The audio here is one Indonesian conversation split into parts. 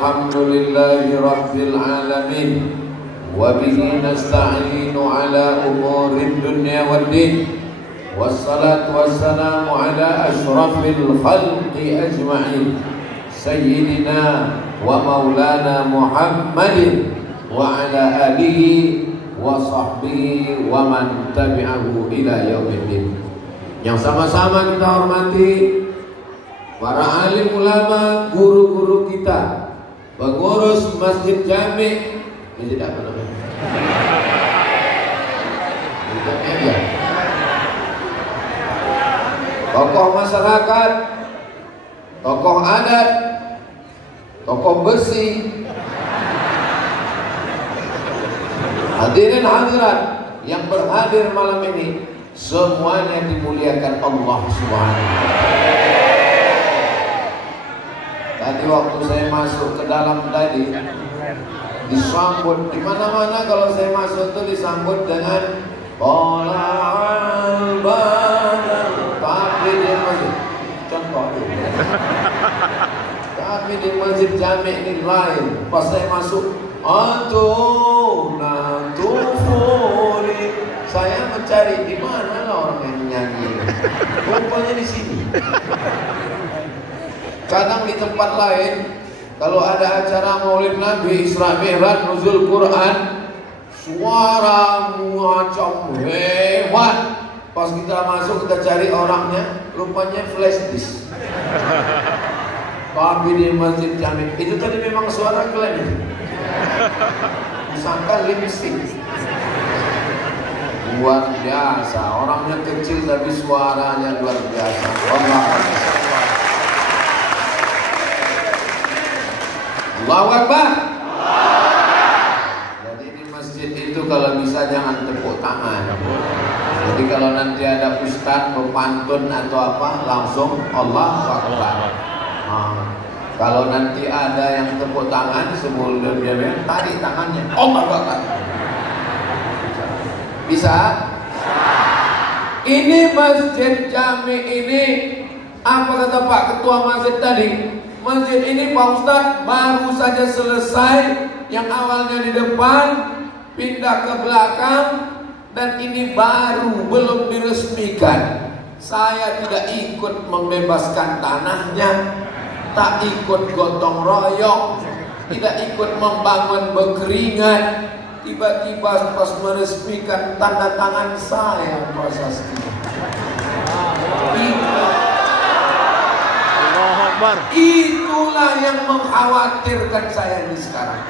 alhamdulillahi rabbil alamin wa bihi nasta'inu ala umurid dunya waddin wassalatu wassalamu ala ashrafil khalqi ajma'in sayyidina wa maulana Muhammadin wa ala alihi wa sahbihi wa man tabi'ahu ila yaumiddin. Yang sama-sama kita hormati para alim ulama, guru-guru kita, pengurus masjid jami, masjid apa namanya? Tokoh masyarakat, tokoh adat, tokoh besi, hadirin hadirat yang berhadir malam ini, semuanya dimuliakan Allah Subhanahu wa Ta'ala. Tadi waktu saya masuk ke dalam tadi disambut di mana-mana, kalau saya masuk itu disambut dengan Tola'al Badar, tapi di masjid contoh dulu. Tapi di masjid jami ini lain. Pas saya masuk, Antufuni, saya mencari di mana lah orang yang nyanyi. Rupanya di sini. Kadang di tempat lain, kalau ada acara Maulid Nabi, Isra Mi'raj, Nuzul Quran, suara macam hebat. Pas kita masuk, kita cari orangnya, rupanya flash disk. Tapi di masjid jami itu tadi memang suara kalian. Disangka lipstick. Luar biasa, orangnya kecil tapi suaranya luar biasa. Allahu Akbar. Jadi di masjid itu kalau bisa jangan tepuk tangan. Jadi kalau nanti ada ustaz berpantun atau apa, langsung Allahu Akbar. Kalau nanti ada yang tepuk tangan sebelum dia tarik tangannya, Allahu Akbar. Bisa? Ini masjid jami ini, apa kata Pak Ketua Masjid tadi? Masjid ini Pak Ustadz baru saja selesai, yang awalnya di depan pindah ke belakang, dan ini baru belum diresmikan. Saya tidak ikut membebaskan tanahnya, tak ikut gotong royong, tidak ikut membangun berkeringat. Tiba-tiba pas meresmikan, tanda tangan saya prasasti. Itulah yang mengkhawatirkan saya ini sekarang.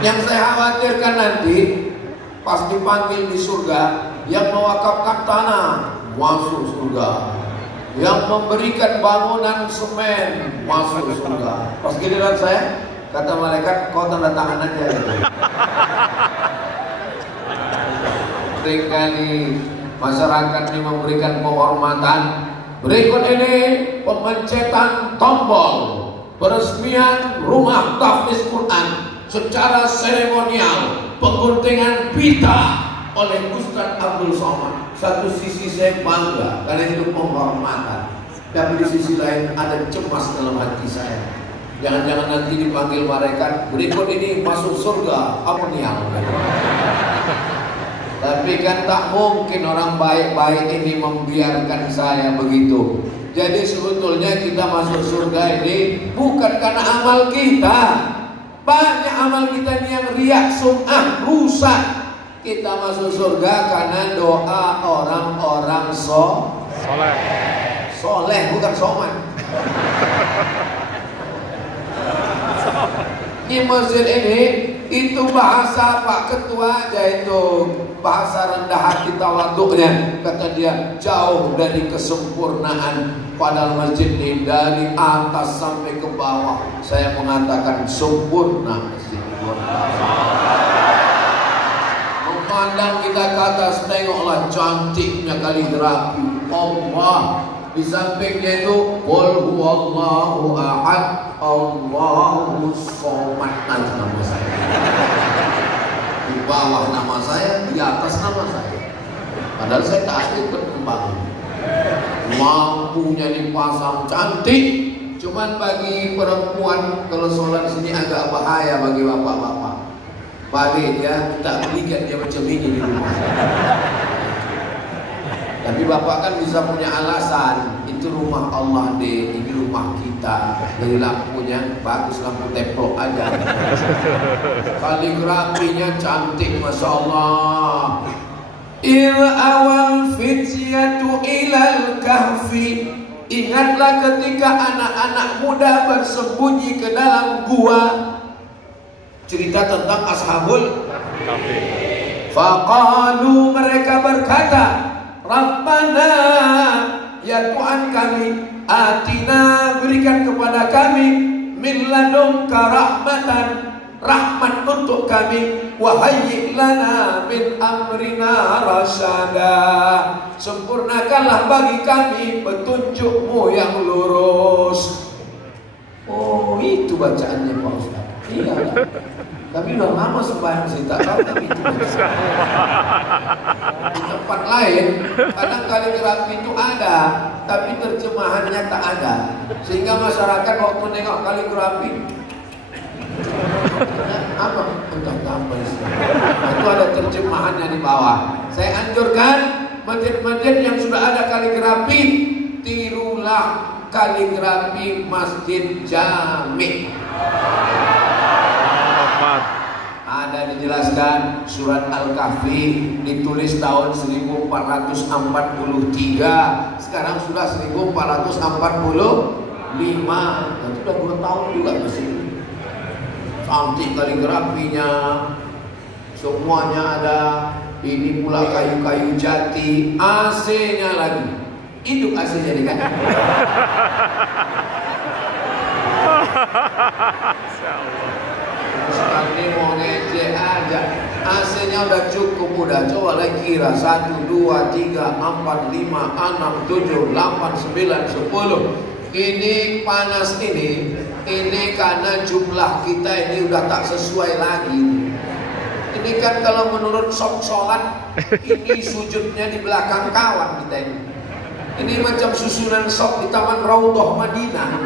Yang saya khawatirkan nanti pas dipanggil di surga, yang mewakafkan tanah masuk surga, yang memberikan bangunan semen masuk surga. Pas giliran saya, kata malaikat, kau tanda tangan aja. Seringkali masyarakat ini memberikan penghormatan. Berikut ini pemencetan tombol peresmian rumah tahfiz Quran secara seremonial, pengguntingan pita oleh Ustaz Abdul Somad. Satu sisi saya bangga karena itu penghormatan, tapi di sisi lain ada cemas dalam hati saya. Jangan-jangan nanti dipanggil malaikat, berikut ini masuk surga amonial. Tapi kan tak mungkin orang baik-baik ini membiarkan saya begitu. Jadi sebetulnya kita masuk surga ini bukan karena amal kita. Banyak amal kita ini yang riak, sum'ah, rusak. Kita masuk surga karena doa orang-orang soleh. Soleh bukan soman. Di masjid ini itu bahasa Pak Ketua, yaitu bahasa rendah hati tawaduknya. Kata dia, jauh dari kesempurnaan. Padahal masjid ini dari atas sampai ke bawah, saya mengatakan sempurna masjid ini. Memandang kita ke atas, tengoklah cantiknya kaligrafi Allah. Di sampingnya itu qul huwallahu ahad Allahu somad, aja nama saya. Di bawah nama saya, di atas nama saya. Padahal saya tak ikut membangun. Lampunya dipasang cantik, Cuman bagi perempuan kalau sholat sini agak bahaya bagi bapak-bapak. Balik ya, tak berikan dia macam ini di rumah. Tapi bapak kan bisa punya alasan. Itu rumah Allah deh, ini rumah kita. Dari lampunya bagus, lampu teplok aja. Kaligrafinya cantik, masya Allah. Awal fityatu ilal kahfi. Ingatlah ketika anak-anak muda bersembunyi ke dalam gua. Cerita tentang ashabul kahfi. Faqalu, mereka berkata, Rabbana, ya Tuhan kami, atina, berikan kepada kami, min ladunka rahmatan, rahmat untuk kami, wa hayyi lana min amrina rasyada, sempurnakanlah bagi kami petunjukmu yang lurus. Oh, itu bacaannya Pak Ustaz. Iya kan? Tapi udah lama sembahyang saya tak tahu, tapi itu di tempat lain kadang kaligrafi itu ada, tapi terjemahannya tak ada, sehingga masyarakat waktu nengok kaligrafi apa entah apa itu ada terjemahannya di bawah. Saya anjurkan masjid-masjid yang sudah ada kaligrafi, tirulah kaligrafi Masjid Jami. Ada dijelaskan surat Al-Kahfi ditulis tahun 1443, sekarang sudah 1445. Itu sudah 2 tahun juga masih cantik kaligrafinya, semuanya ada. Ini pula kayu-kayu jati, AC-nya lagi hidup, AC-nya nih kan. Sekarang mau ngecek aja, AC-nya udah cukup, udah coba lagi kira 1, 2, 3, 4, 5, 6, 7, 8, 9, 10. Ini panas ini karena jumlah kita ini udah tak sesuai lagi. Ini kan kalau menurut sholat, ini sujudnya di belakang kawan kita ini. Ini macam susunan sok di Taman Raudhah Madinah.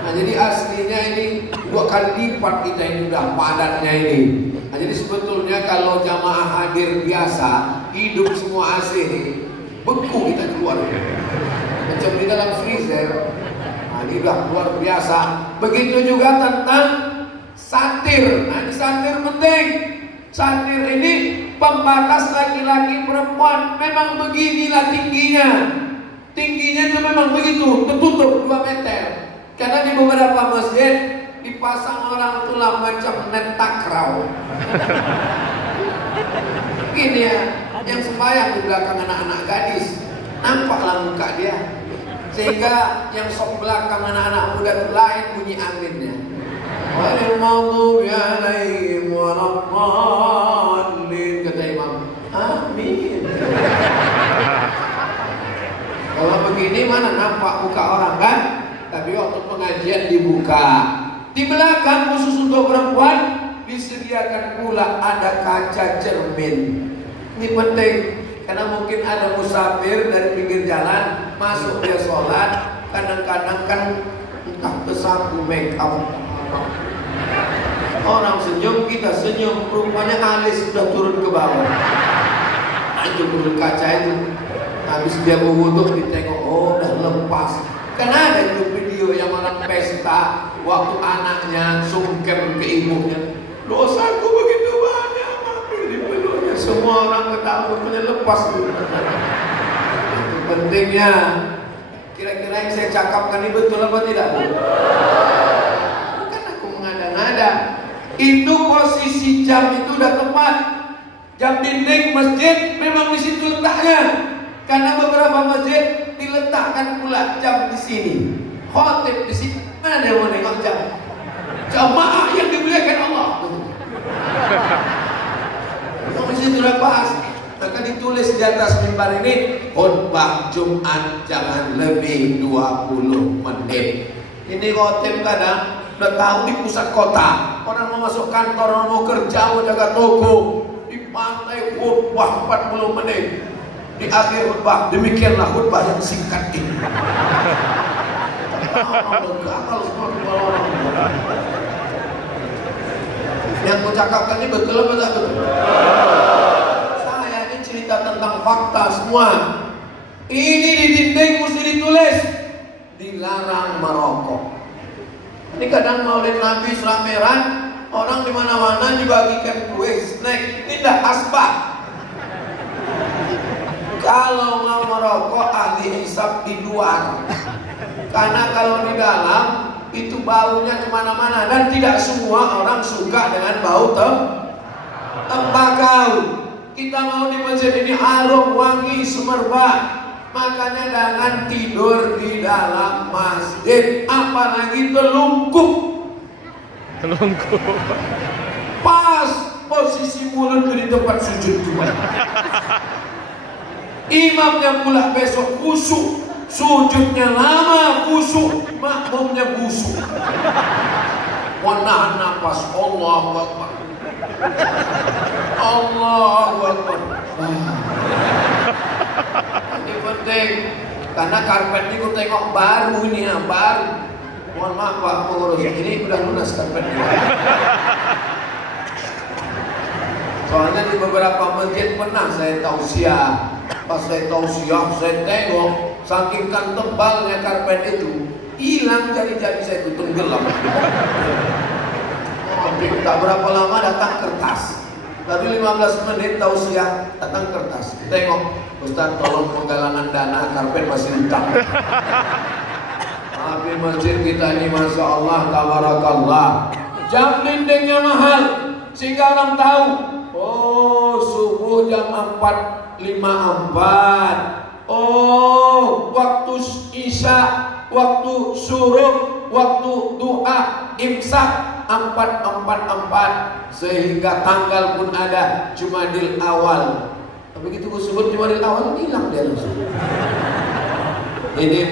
Nah, jadi aslinya ini 2 kali lipat kita ini udah padatnya ini. Nah, jadi sebetulnya kalau jamaah hadir biasa, hidup semua AC ini, beku kita keluar. Macam di dalam freezer. Nah, ini udah luar biasa. Begitu juga tentang satir. Nah, ini satir penting. Satir ini pembatas laki-laki perempuan. Memang beginilah tingginya. Tingginya itu memang begitu, tertutup 2 meter. Karena di beberapa masjid dipasang orang tulang macam net takraw. Ini ya, yang sembahyang di belakang anak-anak gadis, nampaklah muka dia. Sehingga yang sok belakang anak-anak muda lain bunyi aminnya. Wal maghdubi alaihim waladdallin, kata imam. Amin. Kalau begini mana nampak muka orang kan? Tapi waktu pengajian dibuka. Di belakang khusus untuk perempuan disediakan pula ada kaca cermin. Ini penting karena mungkin ada musafir dari pinggir jalan masuk dia sholat, kadang-kadang kan entah tersapu make up. Orang senyum, kita senyum, rupanya alis sudah turun ke bawah. Anjur turun kaca itu. Habis dia berwuduk ditengok, oh udah lepas. Karena ada itu video yang orang pesta waktu anaknya sungkem ke ibunya. Dosaku begitu banyak, mati di peluknya. Semua orang ketahui rupanya lepas dulu. Itu pentingnya. Kira-kira yang saya cakapkan ini betul apa tidak? Bukan aku mengada-ngada. Itu posisi jam itu udah tepat. Jam dinding masjid memang di situ letaknya. Karena beberapa masjid diletakkan pula jam di sini, khotib di sini. Mana yang mau nengok jam? Jamaah yang dimuliakan Allah. Masjid sudah bahas. Maka ditulis di atas mimbar ini, khutbah Jumat jangan lebih 20 menit. Ini khotib kadang udah tahu di pusat kota, orang mau masuk kantor, orang mau kerja, mau jaga toko, di pantai khutbah 40 menit. Di akhir khutbah, demikianlah khutbah yang singkat ini. Gagal semua kepala orang. Yang ku cakapkan ini betul apa tak betul? Saya ini cerita tentang fakta semua. Ini di dinding mesti ditulis, dilarang merokok. Ini kadang Maulid Nabi Selameran, orang di mana-mana dibagikan kue, snack, ini dah asbak. Kalau mau merokok ahli hisap di luar, karena kalau di dalam itu baunya kemana-mana dan tidak semua orang suka dengan bau tembakau. Kita mau di masjid ini harum, wangi, semerbak. Makanya jangan tidur di dalam masjid, apalagi telungkup. Telungkup. Pas posisi mulut di tempat sujud juga. Imamnya pula besok khusyuk, sujudnya lama khusyuk, makmumnya busuk. Menahan nafas, Allahu Akbar. Allahu Akbar. Ini penting, karena karpet ini ku tengok baru ini ya, baru. Mohon maaf Pak pengurus, ini udah lunas karpet ini. Soalnya di beberapa masjid pernah saya tausiah. Pas saya tausiah, saya tengok saking kan tebalnya karpet itu, hilang jari-jari saya itu tenggelam. Tak berapa lama datang kertas. Tadi 15 menit tausiah, datang kertas. Tengok, Ustaz tolong penggalangan dana, karpet masih hutang. Tapi masjid kita ini Masya Allah, tabarakallah, jam dindingnya mahal, sehingga orang tahu, oh subuh jam 4.54, oh waktu isya, waktu suruh, waktu duha, imsak 4.44, sehingga tanggal pun ada Jumadil Awal. Begitu gue sebut Jumadil Awal, hilang dia langsung. Ini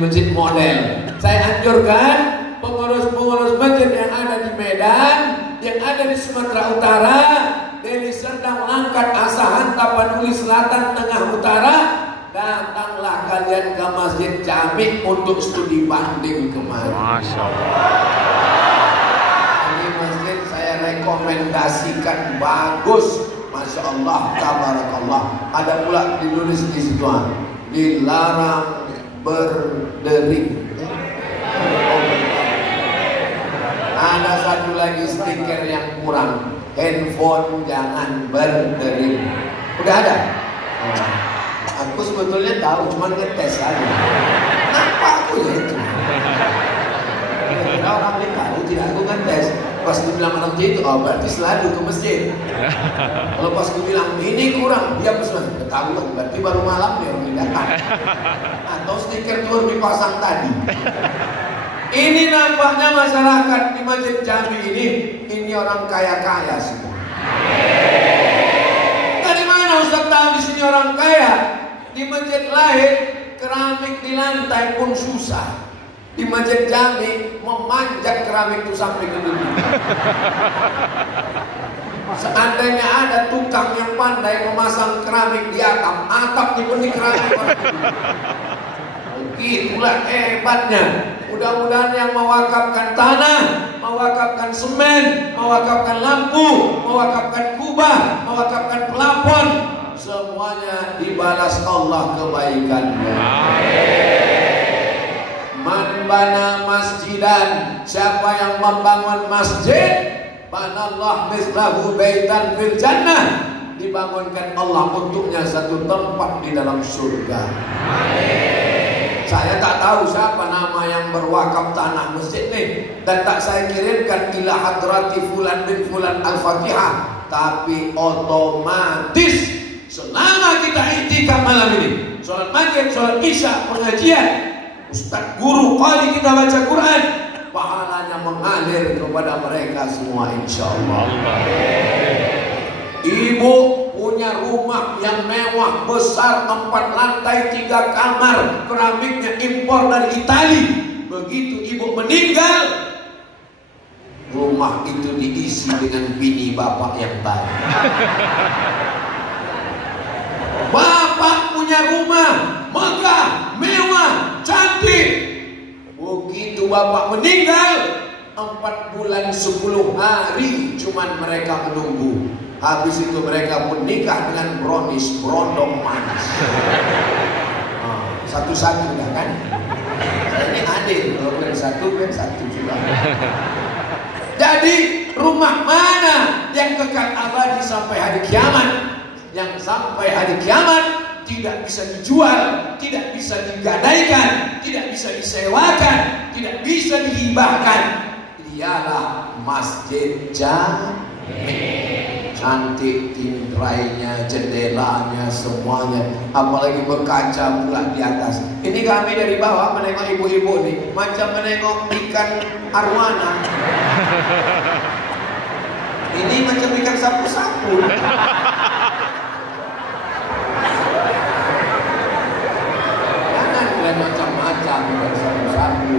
masjid model. Saya anjurkan pengurus-pengurus masjid yang ada di Medan, yang ada di Sumatera Utara, Deli Serdang, Langkat, Asahan, Tapanuli Selatan, Tengah Utara, datanglah kalian ke Masjid Jami untuk studi banding kemarin. Masya Allah. Ini masjid saya rekomendasikan, bagus, Masya Allah, tabarakallah. Ada pula ditulis di situ, dilarang berdering. Ada satu lagi stiker yang kurang, handphone jangan berdering. Udah ada? Aku sebetulnya tahu, cuman ngetes aja. Kenapa aku ya itu? Kira orang lain tahu, tidak, aku ngetes. Pas aku bilang anak itu, oh berarti selalu ke masjid. Kalau pas aku bilang ini kurang, dia pesan, ketahuan, berarti baru malam dia orang datang. Atau stiker tur dipasang tadi. Ini nampaknya masyarakat di Masjid Jami ini orang kaya-kaya semua. Dari mana Ustaz tahu di sini orang kaya? Di masjid lain keramik di lantai pun susah. Di Masjid Jami memanjat keramik itu sampai ke dinding. Seandainya ada tukang yang pandai memasang keramik di atap dipenuhi keramik. Begitulah hebatnya. Mudah-mudahan yang mewakafkan tanah, mewakafkan semen, mewakafkan lampu, mewakafkan kubah, mewakafkan pelafon, semuanya dibalas Allah kebaikannya. Man bana masjidan, siapa yang membangun masjid, banallah mislahu baitan fil jannah, dibangunkan Allah untuknya satu tempat di dalam surga. Saya tak tahu siapa nama yang berwakaf tanah masjid ini, dan tak saya kirimkan ila hadrati fulan bin fulan al-Fatihah, tapi otomatis selama kita i'tikaf malam ini, sholat maghrib, sholat isya, pengajian, ustaz guru qari kita baca Quran, pahalanya mengalir kepada mereka semua insyaallah. Ibu punya rumah yang mewah besar, 4 lantai 3 kamar, keramiknya impor dari Itali. Begitu ibu meninggal, rumah itu diisi dengan bini bapak yang baik. Bapak punya rumah megah, mewah, cantik. bapak meninggal 4 bulan 10 hari cuman mereka menunggu. Habis itu mereka pun nikah dengan brownies, berondong manis. Satu-satu dah kan. Saya ini adil, kalau bukan satu juga. Jadi rumah mana yang kekal abadi sampai hari kiamat? Yang sampai hari kiamat tidak bisa dijual, tidak bisa digadaikan, tidak bisa disewakan, tidak bisa dihibahkan. Ialah Masjid Jami. Cantik tinderainya, jendelanya, semuanya, apalagi berkaca pula di atas. Ini kami dari bawah menengok ibu-ibu nih, macam menengok ikan arwana. Ini macam ikan sapu-sapu. Jangan kalian macam-macam ikan sapu-sapu.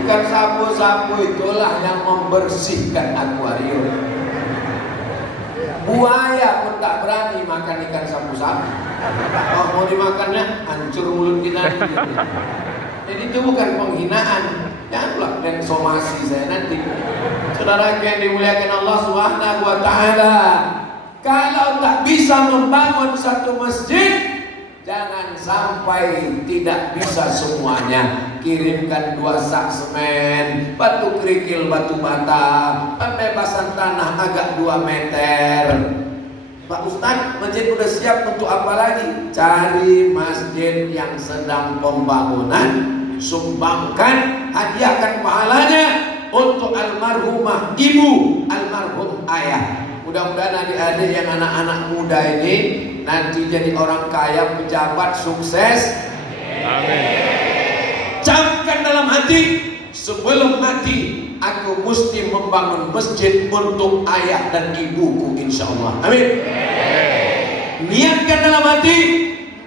Ikan sapu-sapu itulah yang membersihkan akuarium. Buaya pun tak berani makan ikan sapu-sapu. Oh, mau dimakannya hancur mulut kita. Jadi itu bukan penghinaan. Jangan pula dan somasi saya nanti. Saudara yang dimuliakan Allah Subhanahu wa taala, kalau tak bisa membangun satu masjid, jangan sampai tidak bisa semuanya. Kirimkan 2 sak semen, batu kerikil, batu bata, pembebasan tanah agak 2 meter. Pak Ustadz, masjid udah siap untuk apa lagi? Cari masjid yang sedang pembangunan, sumbangkan, hadiahkan pahalanya untuk almarhumah ibu, almarhum ayah. Mudah-mudahan adik-adik yang anak-anak muda ini nanti jadi orang kaya, pejabat, sukses. Amin. Camkan dalam hati, sebelum mati aku mesti membangun masjid untuk ayah dan ibuku, insya Allah. Amin. Niatkan dalam hati,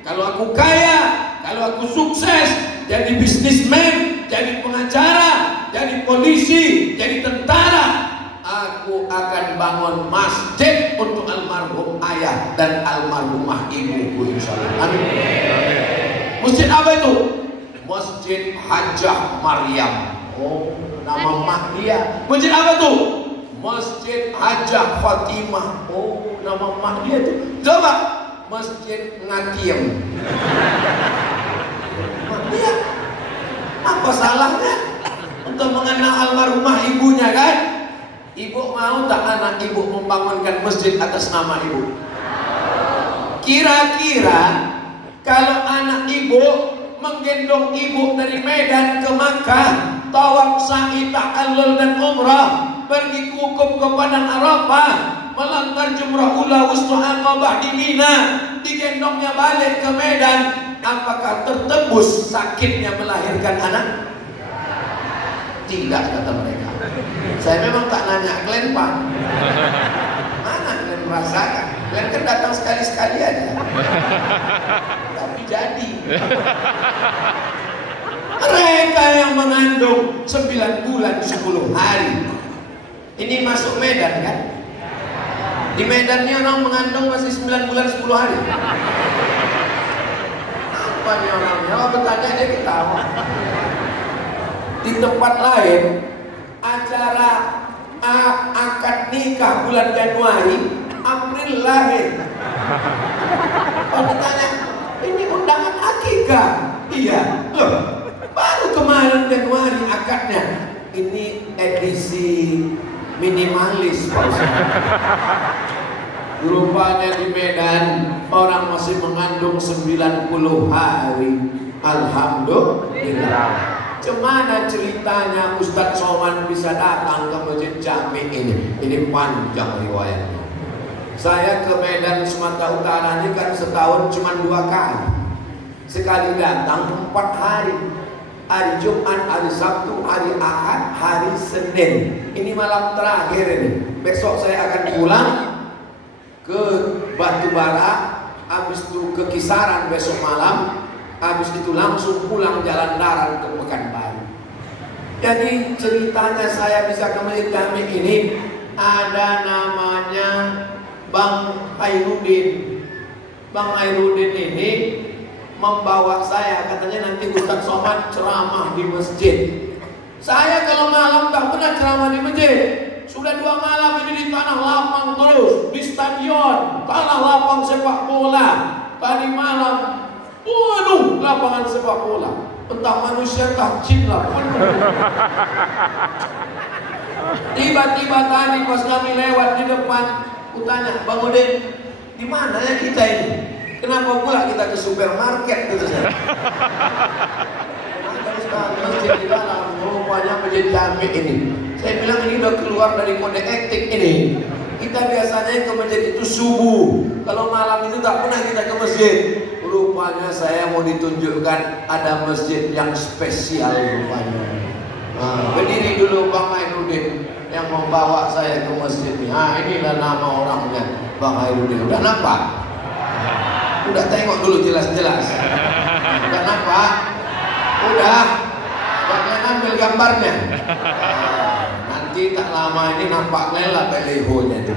kalau aku kaya, kalau aku sukses, jadi bisnismen, jadi pengacara, jadi polisi, jadi tentara, aku akan bangun masjid untuk almarhum ayah dan almarhumah ibuku, insya Allah. Amin. Masjid apa itu? Masjid Hajjah Maryam. Oh, nama mak dia. Masjid apa tuh? Masjid Hajjah Fatimah. Oh, nama mak dia tuh. Coba Masjid Ngatiem. Mak dia. Apa salahnya untuk mengenal almarhumah ibunya kan? Ibu mau tak anak ibu membangunkan masjid atas nama ibu? Kira-kira kalau anak ibu menggendong ibu dari Medan ke Makkah, tawaf, sa'i, ta'allul dan umrah, pergi ke wukuf ke Padang Arafah, melanggar jumrah ula wustu aqabah di Mina, digendongnya balik ke Medan, apakah tertembus sakitnya melahirkan anak? Tidak, kata mereka. Saya memang tak nanya kalian, Pak. Mana kalian merasakan? Kalian kan datang sekali-sekali aja. Tapi jadi. Mereka yang mengandung 9 bulan 10 hari. Ini masuk Medan kan? Di Medan ini orang mengandung masih 9 bulan 10 hari. Apa nih orangnya? Oh, bertanya dia ketawa. Di tempat lain acara akad nikah bulan Januari, April lahir. Kalau ditanya, ini undangan akikah? Iya. Loh, baru kemarin Januari akadnya. Ini edisi minimalis, Pak Ustaz. Rupanya di Medan orang masih mengandung 90 hari. Alhamdulillah. Cemana ceritanya Ustadz Somad bisa datang ke Masjid Jami ini? Ini panjang riwayatnya. Saya ke Medan Sumatera Utara ini kan setahun cuma 2 kali. Sekali datang 4 hari. Hari Jumat, hari Sabtu, hari Ahad, hari Senin. Ini malam terakhir ini. Besok saya akan pulang ke Batubara, habis itu ke Kisaran besok malam, habis itu langsung pulang jalan darat ke Pekanbaru. Jadi ceritanya saya bisa ke Masjid Jami ini, ada namanya Bang Hairudin. Bang Hairudin ini membawa saya, katanya nanti Ustadz Somad ceramah di masjid. Saya kalau malam tak pernah ceramah di masjid. Sudah 2 malam ini di tanah lapang terus, di stadion, tanah lapang sepak bola. Tadi malam, waduh, lapangan sepak bola. Entah manusia entah jin lah. Tiba-tiba tadi pas kami lewat di depan, aku tanya, Bang Udin, di mana ya kita ini? Kenapa pula kita ke supermarket gitu saya? Masjid di dalam, rupanya masjid Jami ini. Saya bilang ini udah keluar dari kode etik ini. Kita biasanya ke masjid itu subuh. Kalau malam itu tak pernah kita ke masjid. Rupanya saya mau ditunjukkan ada masjid yang spesial rupanya. Nah, berdiri dulu Bang Hairudin yang membawa saya ke masjid ini. Nah, inilah nama orangnya, Bang Hairudin. Udah nampak? Udah tengok dulu jelas-jelas. Udah nampak? Udah. Jangan ambil gambarnya. Nanti tak lama ini nampak lela belehonya itu.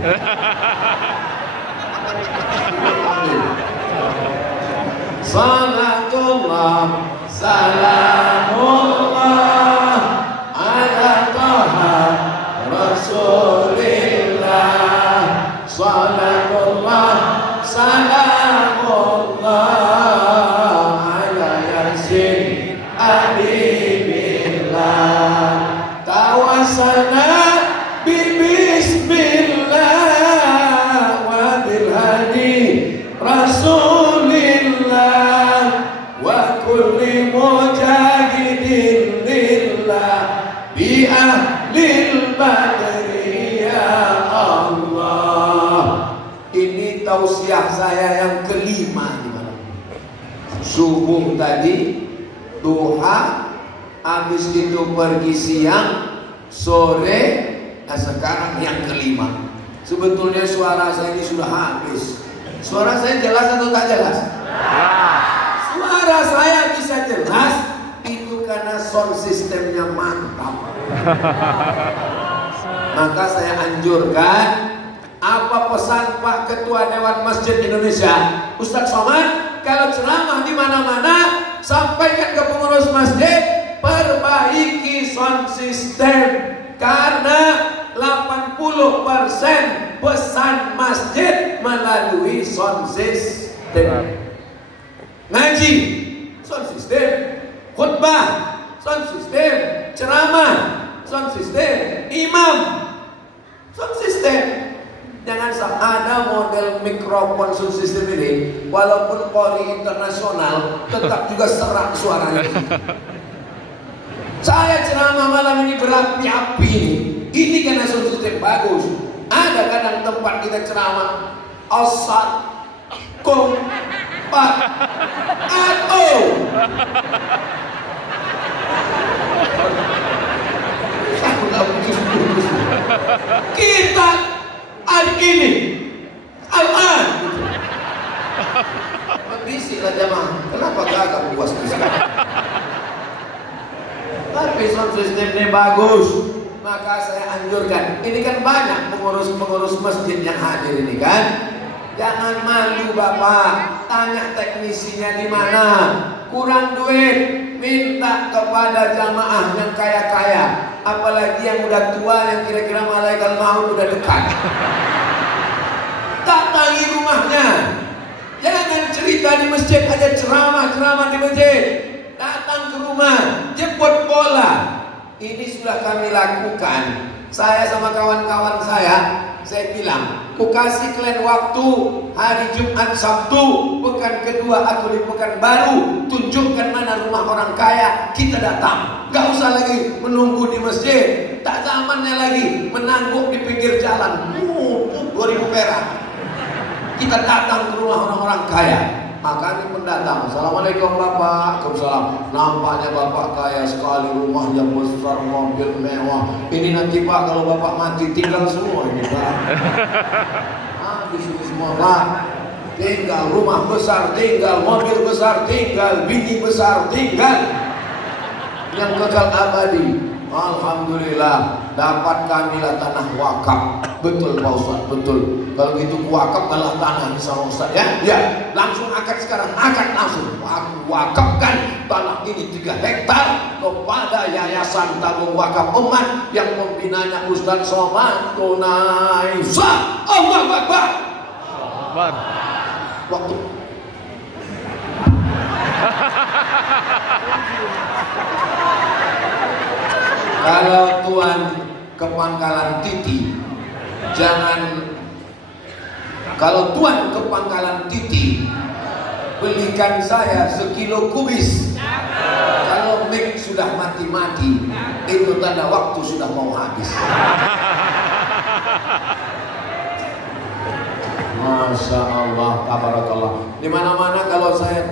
Salatullah, salamullah ala taha rasulillah. Salatullah, salamullah ala yasin habibillah. Tawassana bismillah wa bil hadi rasulillah wa kulli mujahidin lillah bi ahlil badri ya Allah. Ini tausiah saya yang kelima di mana? Subuh tadi, duha, habis itu pergi siang, sore, nah sekarang yang kelima. Sebetulnya suara saya ini sudah habis. Suara saya jelas atau tak jelas? Suara saya bisa jelas itu karena sound sistemnya mantap. Maka saya anjurkan, apa pesan Pak Ketua Dewan Masjid Indonesia, Ustadz Somad, kalau ceramah di mana-mana sampaikan ke pengurus masjid, perbaiki sound system, karena 80% pesan masjid melalui sound system. Ngaji, sound system. Khutbah, sound system. Ceramah, sound system. Imam, sound system. Jangan ada model mikrofon sound system ini, walaupun Polri internasional tetap juga serak suaranya. Saya ceramah malam ini berapi-api ini karena sound system bagus. Ada kadang tempat kita ceramah asal kompak atau kita hari ini al-an berbisik lah jemaah. Kenapa kagak puas bisik? Tapi sound systemnya bagus. Maka saya anjurkan, ini kan banyak pengurus-pengurus masjid yang hadir ini kan. Jangan malu Bapak, tanya teknisinya di mana. Kurang duit, minta kepada jamaah yang kaya-kaya. Apalagi yang udah tua, yang kira-kira malaikat maut udah dekat. Datangi rumahnya. Jangan cerita di masjid aja, ceramah di masjid. Datang ke rumah, jemput bola. Ini sudah kami lakukan. Saya sama kawan-kawan saya bilang, ku kasih kalian waktu hari Jumat Sabtu, pekan kedua atau di pekan baru, tunjukkan mana rumah orang kaya, kita datang. Gak usah lagi menunggu di masjid. Tak zamannya lagi menangguk di pinggir jalan. 2.000 perak. Kita datang ke rumah orang-orang kaya. Maka ini pendatang, assalamualaikum Bapak. Waalaikumsalam. Nampaknya Bapak kaya sekali, rumahnya besar, mobil mewah. Ini nanti Pak kalau Bapak mati tinggal semua ini Pak. Di sini semua Pak. Tinggal rumah besar, tinggal mobil besar, tinggal bini besar, tinggal yang kekal abadi. Alhamdulillah dapat kamilah tanah wakaf. Betul Pak Ustaz, betul. Kalau gitu wakaf adalah tanah sama Ustaz ya. Ya, langsung akad sekarang, akad langsung. Aku wakafkan tanah ini 3 hektar kepada Yayasan Tabung Wakaf Umat yang pembinanya Ustaz Somad Tunaisa. Allahu Akbar. Waktu kalau tuan ke Pangkalan Titi, jangan. Kalau tuan ke Pangkalan Titi, belikan saya sekilo kubis. Kalau mic sudah mati-mati, itu tanda waktu sudah mau habis. Masya Allah, tabarakallah. Di mana-mana kalau saya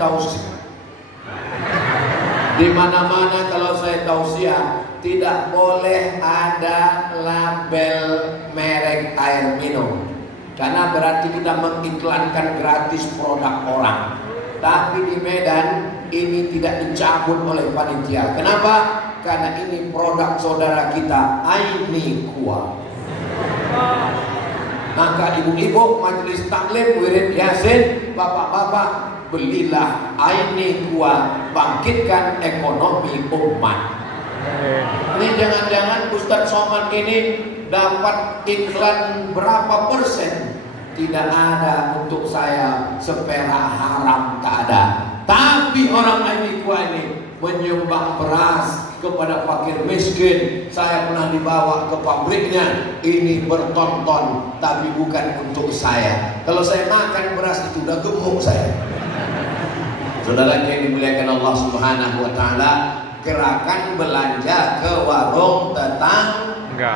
tausiah, tidak boleh ada label merek air minum, karena berarti kita mengiklankan gratis produk orang. Tapi di Medan ini tidak dicabut oleh panitia. Kenapa? Karena ini produk saudara kita, Aini Kuah. Maka ibu-ibu majelis taklim, wirid yasin, bapak-bapak, belilah Aini Kuah, bangkitkan ekonomi umat. Ini jangan-jangan Ustadz Somad ini dapat iklan berapa persen? Tidak ada untuk saya, seperak haram tak ada. Tapi orang Aini Kuah ini menyumbang beras kepada fakir miskin. Saya pernah dibawa ke pabriknya, ini berton-ton, tapi bukan untuk saya. Kalau saya makan beras itu udah gemuk saya. Saudara yang dimuliakan Allah Subhanahu wa taala, gerakan belanja ke warung tetangga.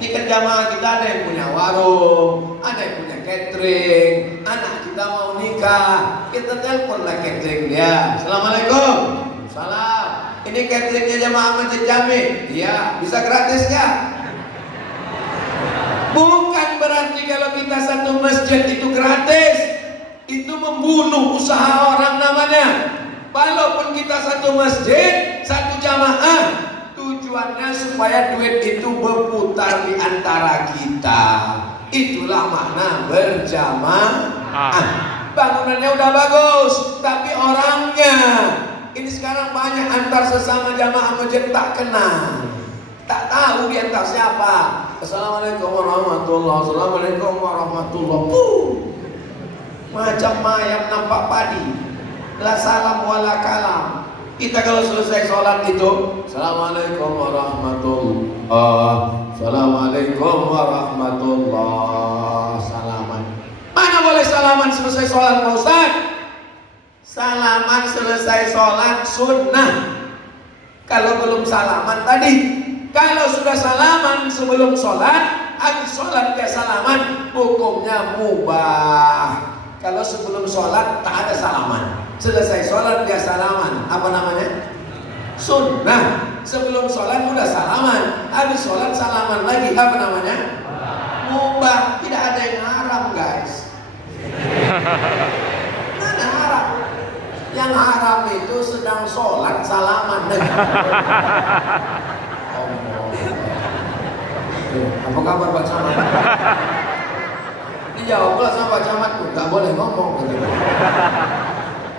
Ini kan jamaah kita ada yang punya warung, ada yang punya catering, anak kita mau nikah, kita teleponlah catering dia. Assalamualaikum. Salam. Ini cateringnya jamaah Masjid Jami. Iya, bisa gratis nggak? Bukan berarti kalau kita satu masjid itu gratis, itu membunuh usaha orang namanya. Walaupun kita satu masjid, satu jamaah, tujuannya supaya duit itu berputar di antara kita. Itulah makna berjamaah. Bangunannya udah bagus, tapi orangnya ini sekarang banyak antar sesama jamaah masjid tak kenal, tak tahu di antar siapa. Assalamualaikum warahmatullahi wabarakatuh. Assalamualaikum warahmatullahi wabarakatuh. Macam mayam nampak padi. La salam wala kalam. Kita kalau selesai sholat itu, Assalamualaikum warahmatullahi wabarakatuh. Assalamualaikum warahmatullahi wabarakatuh. Salaman. Mana boleh salaman selesai sholat Pak Ustaz? Salaman selesai sholat sunnah. Kalau belum salaman tadi. Kalau sudah salaman sebelum sholat, habis sholat dia salaman, hukumnya mubah. Kalau sebelum sholat tak ada salaman, selesai sholat dia salaman, apa namanya? Sunnah. Sebelum sholat udah salaman, habis sholat salaman lagi, apa namanya? Mubah. Tidak ada yang haram guys. Tidak ada haram. Yang haram itu sedang sholat salaman. Apa kabar Pak Camat? Dijawablah sama Pak Camat pun tak boleh ngomong gitu.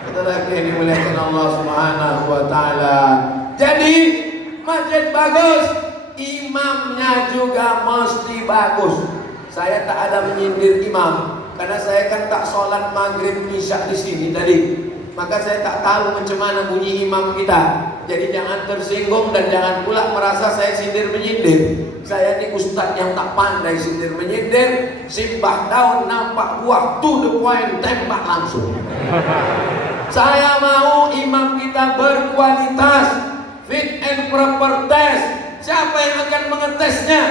Kita lagi yang dimuliakan Allah Subhanahu wa taala. Jadi masjid bagus, imamnya juga mesti bagus. Saya tak ada menyindir imam, karena saya kan tak sholat maghrib isya di sini tadi. Maka saya tak tahu macam mana bunyi imam kita. Jadi jangan tersinggung dan jangan pula merasa saya sindir menyindir. Saya ini ustadz yang tak pandai sindir menyindir. Simbah daun nampak buah, to the point, tembak langsung. Saya mau imam kita berkualitas, fit and proper test. Siapa yang akan mengetesnya?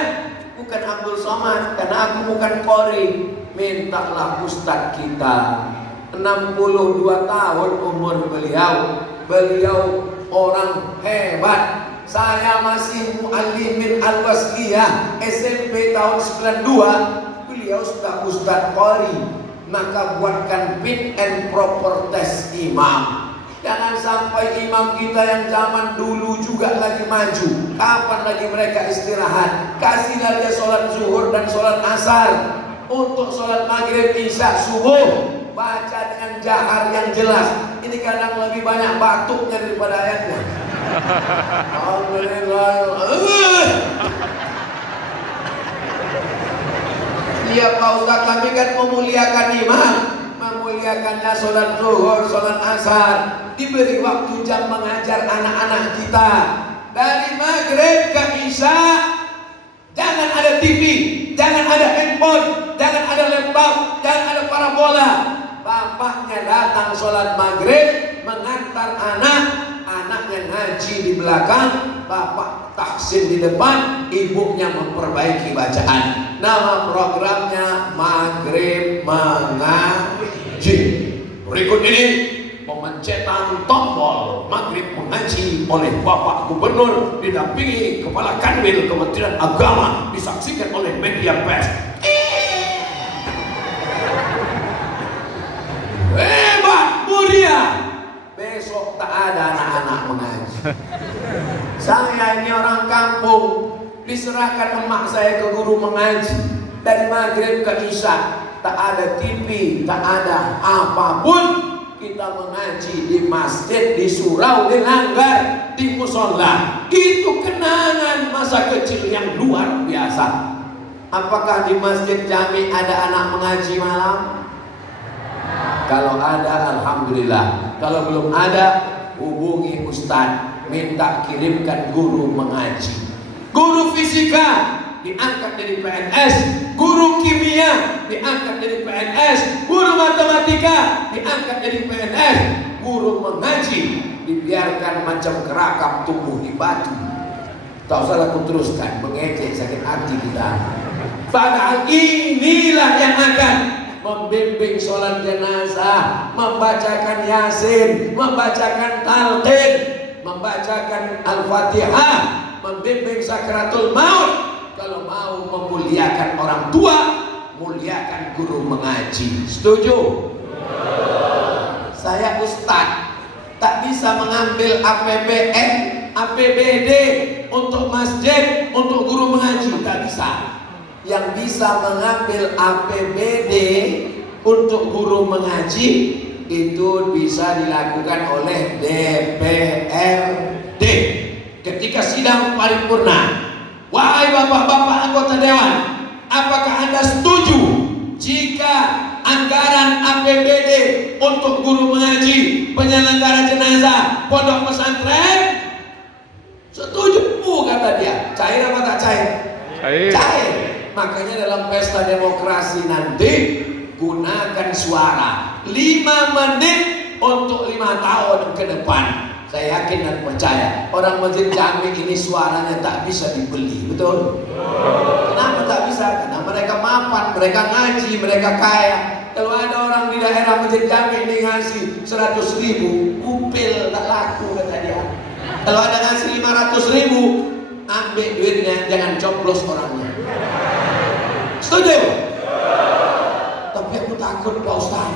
Bukan Abdul Somad, karena aku bukan Qori. Mintalah ustadz kita. 62 tahun umur beliau. Beliau orang hebat. Saya masih muallimin al-wasliyah SMP tahun 92. Beliau sudah Ustadz Qori. Maka buatkan fit and proper test imam. Jangan sampai imam kita yang zaman dulu juga lagi maju. Kapan lagi mereka istirahat? Kasihlah dia sholat zuhur dan sholat asar. Untuk sholat maghrib, isya, subuh, baca dengan jahar yang jelas. Ini kadang lebih banyak batuknya daripada ayatnya. Iya Pak Ustaz, kami kan memuliakan imam, memuliakannya sholat zuhur, sholat asar. Diberi waktu jam mengajar anak-anak kita. Dari maghrib ke isya, jangan ada TV, jangan ada handphone, jangan ada laptop, jangan ada parabola. Bapaknya datang sholat maghrib, mengantar anak, anaknya ngaji di belakang, bapak taksin di depan, ibunya memperbaiki bacaan. Nama programnya Maghrib Mengaji. Berikut ini pemencetan tombol Maghrib Mengaji oleh Bapak Gubernur didampingi Kepala Kanwil Kementerian Agama, disaksikan oleh media pers. Hebat, mulia. Besok tak ada anak-anak mengaji. Saya ini orang kampung, diserahkan emak saya ke guru mengaji. Dari maghrib ke isya, tak ada TV, tak ada apapun. Kita mengaji di masjid, di surau, di langgar, di musola. Itu kenangan masa kecil yang luar biasa. Apakah di masjid jami ada anak mengaji malam? Kalau ada, alhamdulillah. Kalau belum ada, hubungi ustaz, minta kirimkan guru mengaji. Guru fisika diangkat dari PNS, guru kimia diangkat dari PNS, guru matematika diangkat dari PNS, guru mengaji dibiarkan macam kerakam tumbuh di batu. Tak usah aku teruskan, mengejek sakit hati kita. Padahal inilah yang akan membimbing sholat jenazah, membacakan yasin, membacakan talqin, membacakan al-fatihah, membimbing sakratul maut. Kalau mau memuliakan orang tua, muliakan guru mengaji. Setuju? Saya ustaz, tak bisa mengambil APBN, APBD untuk masjid, untuk guru mengaji, tak bisa. Yang bisa mengambil APBD untuk guru mengaji itu bisa dilakukan oleh DPRD ketika sidang paripurna. Wahai bapak-bapak anggota dewan, apakah Anda setuju jika anggaran APBD untuk guru mengaji, penyelenggara jenazah, pondok pesantren? Setuju, kata dia. Cair apa tak cair? Cair. Cair. Makanya dalam pesta demokrasi nanti gunakan suara 5 menit untuk 5 tahun ke depan. Saya yakin dan percaya orang Masjid Jami ini suaranya tak bisa dibeli, betul? Kenapa tak bisa? Karena mereka mapan, mereka ngaji, mereka kaya. Kalau ada orang di daerah Masjid Jami ini ngasih 100.000, upil tak laku, kata dia. Kalau ada ngasih 500.000, ambil duitnya, jangan coblos orangnya. Setuju? Tapi aku takut Pak Ustaz.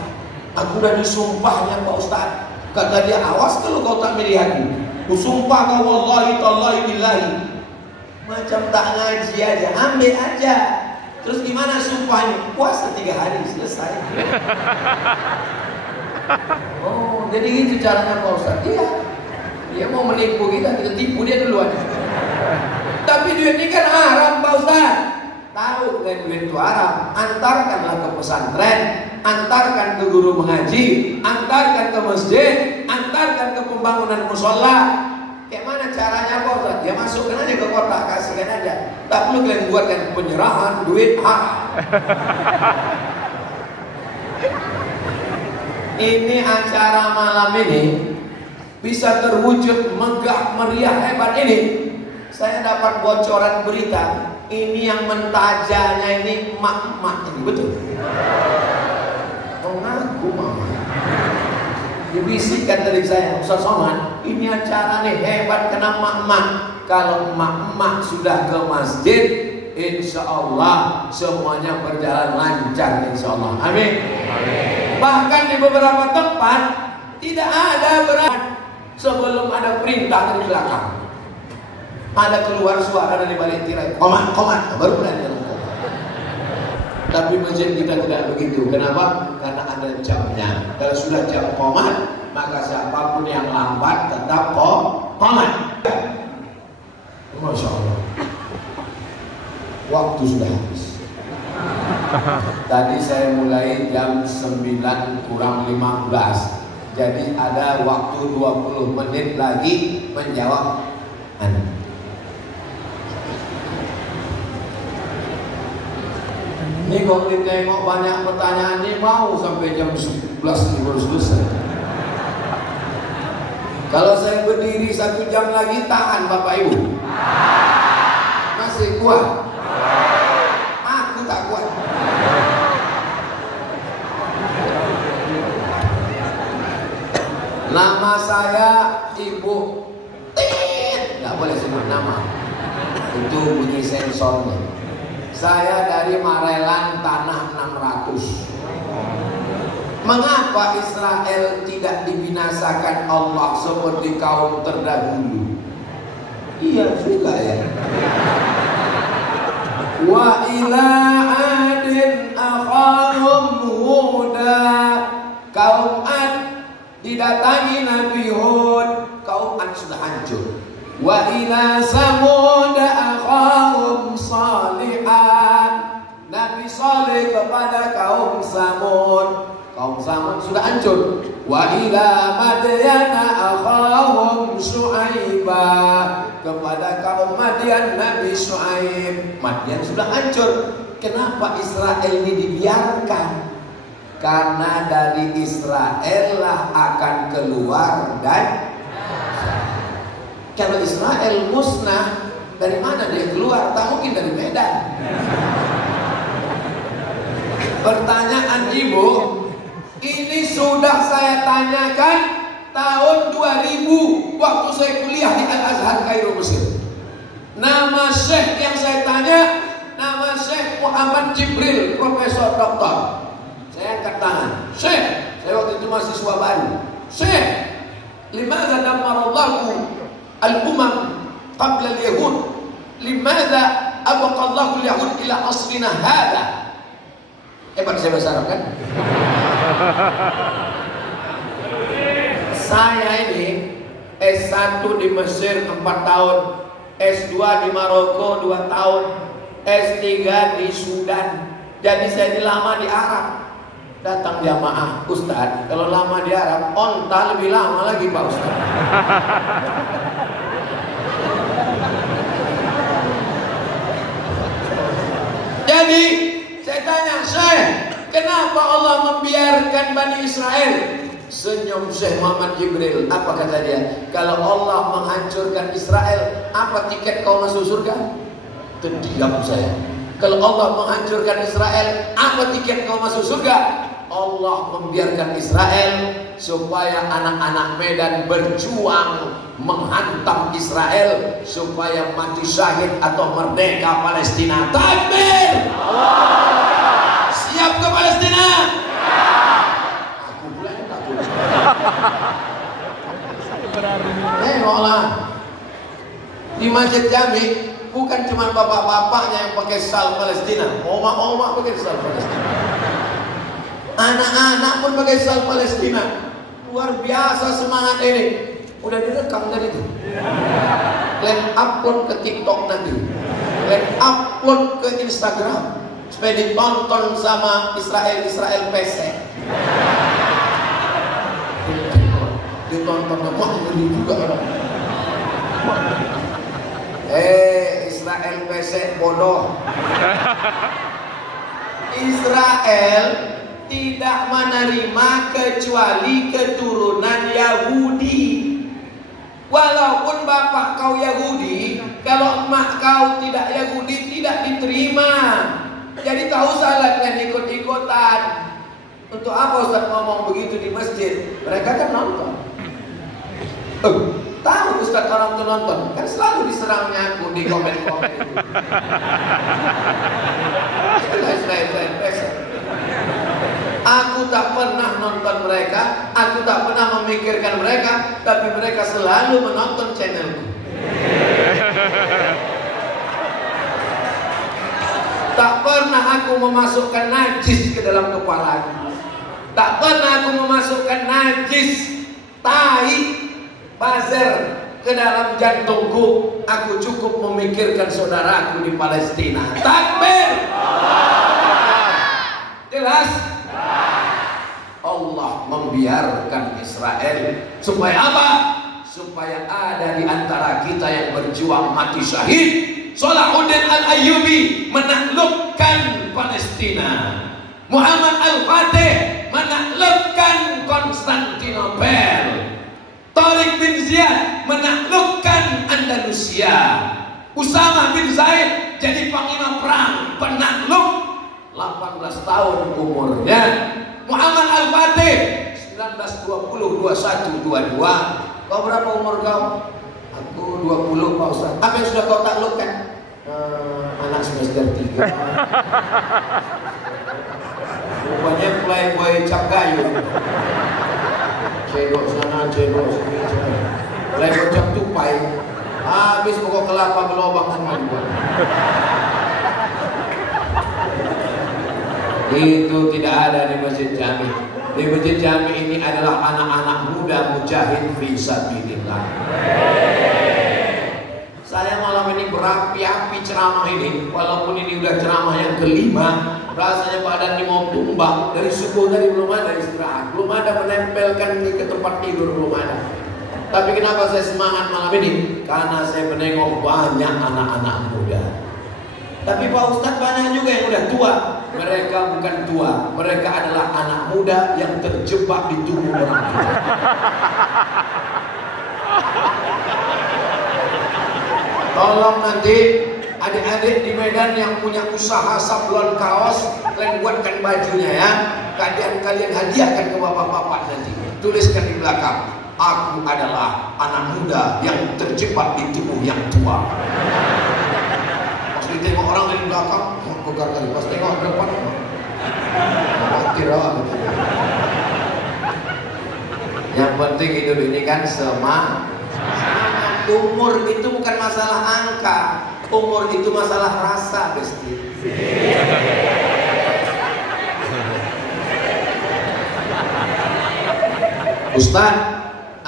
Aku udah disumpahnya Pak Ustaz. Kata dia, awas kalau kau tak milih aku. Ku sumpah kau wallahi tallahi billahi. Macam tak ngaji aja, ambil aja. Terus gimana sumpahnya? Puasa 3 hari, selesai. Oh, jadi gitu caranya Pak Ustaz. Iya. Dia mau menipu kita tipu dia duluan. Tapi duit ini kan haram Pak Ustaz. Tahu kan duit itu haram, antarkanlah ke pesantren, antarkan ke guru mengaji, antarkan ke masjid, antarkan ke pembangunan musola. Kayak mana caranya Pak Ustaz? Ya masukkan aja ke kotak, kasihkan aja. Tak perlu kalian buatkan penyerahan duit haram. Ini acara malam ini bisa terwujud megah meriah hebat ini. Saya dapat bocoran berita. Ini yang mentajanya ini emak-emak ini, betul? Oh ngaku mama. Dibisikkan dari saya, Ustaz Somad, ini acara nih hebat kena emak-emak. Kalau emak-emak sudah ke masjid, insya Allah semuanya berjalan lancar, insya Allah. Amin. Bahkan di beberapa tempat Tidak ada berat sebelum ada perintah dari belakang. Ada keluar suara dari balik tirai, komat, baru berani dalam komat. Tapi masjid kita tidak begitu. Kenapa? Karena ada jamnya. Kalau sudah jam komat, maka siapapun yang lambat tetap komat. Masya Allah. Waktu sudah habis. Tadi saya mulai jam 9 kurang 15. Jadi ada waktu 20 menit lagi menjawab Anda. Ini kalau ditengok banyak pertanyaan ini mau sampai jam 11 baru selesai. Kalau saya berdiri 1 jam lagi tahan Bapak Ibu? Masih kuat? Aku tak kuat. Nama saya Ibu nggak boleh sebut nama, itu bunyi sensornya. Saya dari Marelan Tanah 600. Mengapa Israel tidak dibinasakan Allah seperti kaum terdahulu? Iya juga ya. Wa ila adin akhahum Huda. Kaum Ad didatangi Nabi Hud, kaum Ad sudah hancur. Wa ila Samud akhahum Salihan. Nabi Saleh kepada kaum Samud, kaum Samud sudah hancur. Wa ila Madyan akhahum Syuaiba. Kepada kaum Madian Nabi Syuaib. Madian sudah hancur. Kenapa Israel ini dibiarkan? Karena dari Israel lah akan keluar dan kalau Israel musnah, dari mana dia keluar? Tak mungkin dari Medan. Pertanyaan Ibu, ini sudah saya tanyakan tahun 2000 waktu saya kuliah di Al-Azhar Kairo Mesir. Nama Syekh yang saya tanya, nama Syekh Muhammad Jibril, Profesor Doktor. Saya angkat tangan, Syekh, saya waktu itu mahasiswa baru. Syekh, limadha damarallahu al-umam qabla al-yahud? Limadha abaqallahu al-yahud ila asrina hadha? Hebat saya bahasa Arab kan? Saya ini S1 di Mesir 4 tahun, S2 di Maroko 2 tahun, S3 di Sudan. Jadi saya ini lama di Arab. Datang jamaah, Ustaz, kalau lama di Arab, onta lebih lama lagi Pak Ustaz. Jadi saya tanya, Syekh, kenapa Allah membiarkan Bani Israel? Senyum Syekh Muhammad Jibril. Apa kata dia? Kalau Allah menghancurkan Israel, apa tiket kau masuk surga? Terdiam saya. Kalau Allah menghancurkan Israel, apa tiket kau masuk surga? Allah membiarkan Israel supaya anak-anak Medan berjuang menghantam Israel supaya mati syahid atau merdeka Palestina. Takbir! Siap ke Palestina? Aku pula yang takut. Tengoklah di Masjid Jami, bukan cuma bapak-bapaknya yang pakai sal Palestina, oma-oma pakai sal Palestina, anak-anak pun pakai sal Palestina. Luar biasa semangat ini. Udah direkam tadi tuh. Kalian upload ke TikTok nanti. Kalian upload ke Instagram supaya ditonton sama Israel PC. Ditonton apa? Ngeri juga orang. Israel PC bodoh. Israel tidak menerima kecuali keturunan Yahudi. Walaupun bapak kau Yahudi, kalau emak kau tidak Yahudi tidak diterima. Jadi tak usahlah kalian ikut-ikutan. Untuk apa Ustaz ngomong begitu di masjid? Mereka kan nonton. Tahu Ustaz orang tuh nonton, kan selalu diserangnya aku di komen-komen itu. Aku tak pernah nonton mereka, aku tak pernah memikirkan mereka, tapi mereka selalu menonton channelku. Tak pernah aku memasukkan najis ke dalam kepalaku. Tak pernah aku memasukkan najis, tai, buzzer ke dalam jantungku. Aku cukup memikirkan saudaraku di Palestina. Takbir. Jelas? Allah membiarkan Israel supaya apa? Supaya ada di antara kita yang berjuang mati syahid. Salahuddin Al-Ayyubi menaklukkan Palestina. Muhammad Al-Fatih menaklukkan Konstantinopel. Tariq bin Ziyad menaklukkan Andalusia. Usama bin Zaid jadi panglima perang, penakluk, 18 tahun umurnya. Muhammad Al-Fatih 1920, 21, 22. Kau berapa umur kau? Aku 20 Pak Ustaz. Apa yang sudah kau taklukkan? Anak semester 3. Rupanya playboy cap kayu. Cedok sana, cedok sini, playboy cap tupai. Habis pokok kelapa berlobang semua juga. Itu tidak ada di Masjid Jami. Di Masjid Jami ini adalah anak-anak muda mujahid fi sabilillah. Saya malam ini berapi-api ceramah ini, walaupun ini udah ceramah yang kelima, rasanya badan ini mau tumbang. Dari subuh tadi belum ada istirahat, belum ada menempelkan ini ke tempat tidur, belum ada. Tapi kenapa saya semangat malam ini? Karena saya menengok banyak anak-anak muda. Tapi Pak Ustadz banyak juga yang udah tua. Mereka bukan tua, mereka adalah anak muda yang terjebak di tubuh orang tua. Tolong nanti adik-adik di Medan yang punya usaha sablon kaos, kalian buatkan bajunya ya. Kalian hadiahkan ke bapak-bapak nanti. Tuliskan di belakang, aku adalah anak muda yang terjebak di tubuh yang tua. Tengok orang dari belakang, bukan kali. Pas tengok ke depan, khawatir lah. Yang penting hidup ini kan semangat. Umur itu bukan masalah angka, umur itu masalah rasa, Besti. Ustaz,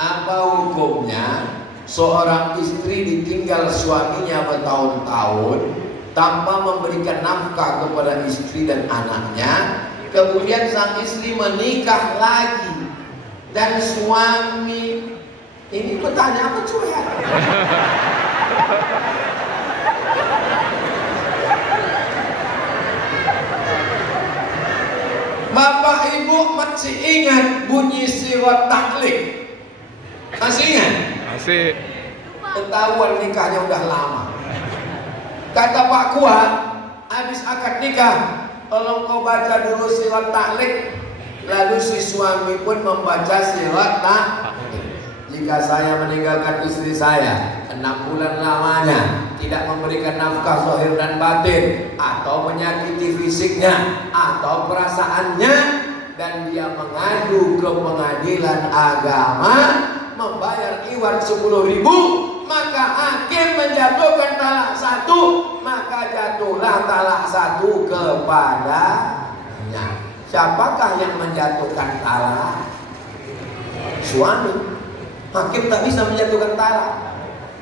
apa hukumnya seorang istri ditinggal suaminya bertahun-tahun tanpa memberikan nafkah kepada istri dan anaknya, kemudian sang istri menikah lagi dan suami ini bertanya apa cuy ya? Bapak Ibu masih ingat bunyi sirat taklik? Masih ingat? Masih. Ketahuan nikahnya udah lama. Kata Pak Kuat, habis akad nikah, tolong kau baca dulu sirat taklik. Lalu si suami pun membaca sirat taklik. Jika saya meninggalkan istri saya 6 bulan lamanya, tidak memberikan nafkah zahir dan batin, atau menyakiti fisiknya atau perasaannya, dan dia mengadu ke pengadilan agama, membayar iuran 10.000, maka hakim menjatuhkan talak 1, maka jatuhlah talak 1 kepadanya. Siapakah yang menjatuhkan talak? Suami. Hakim tak bisa menjatuhkan talak.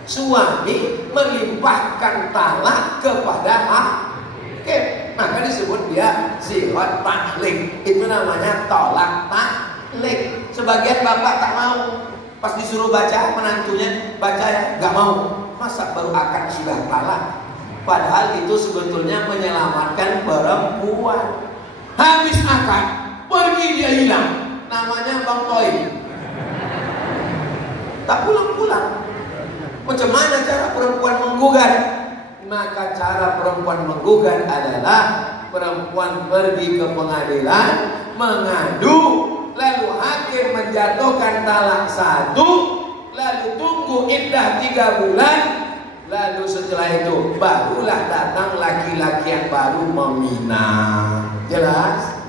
Suami melimpahkan talak kepada hakim, maka disebut dia sirat taklik. Itu namanya tolak taklik. Sebagian bapak tak mau, pas disuruh baca menantunya, baca ya, gak mau. Masa baru akad sudah talak? Padahal itu sebetulnya menyelamatkan perempuan. Habis akad, pergi dia hilang. Namanya Bang Toy. Tak pulang-pulang. Macam mana cara perempuan menggugat? Maka cara perempuan menggugat adalah perempuan pergi ke pengadilan, mengadu, lalu hakim menjatuhkan talak 1, lalu tunggu iddah 3 bulan, lalu setelah itu barulah datang laki-laki yang baru meminang. Jelas?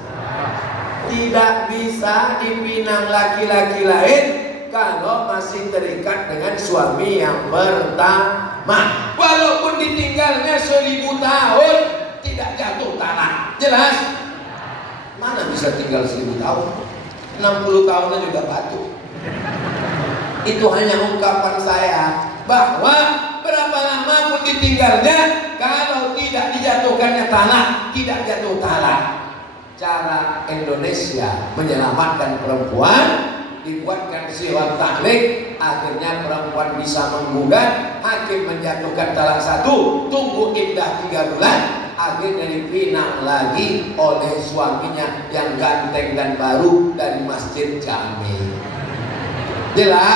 tidak bisa dipinang laki-laki lain kalau masih terikat dengan suami yang pertama. Walaupun ditinggalnya 1000 tahun, tidak jatuh talak. Jelas? Mana bisa tinggal 1000 tahun? 60 tahunnya juga batu. Itu hanya ungkapan saya bahwa berapa lama pun ditinggalnya, kalau tidak dijatuhkannya talak, tidak jatuh talak. Cara Indonesia menyelamatkan perempuan, dibuatkan siwak taklik, akhirnya perempuan bisa menggugat, hakim menjatuhkan talak 1, tunggu iddah 3 bulan, akhirnya dipinang lagi oleh suaminya yang ganteng dan baru dari Masjid Jami. Jelas?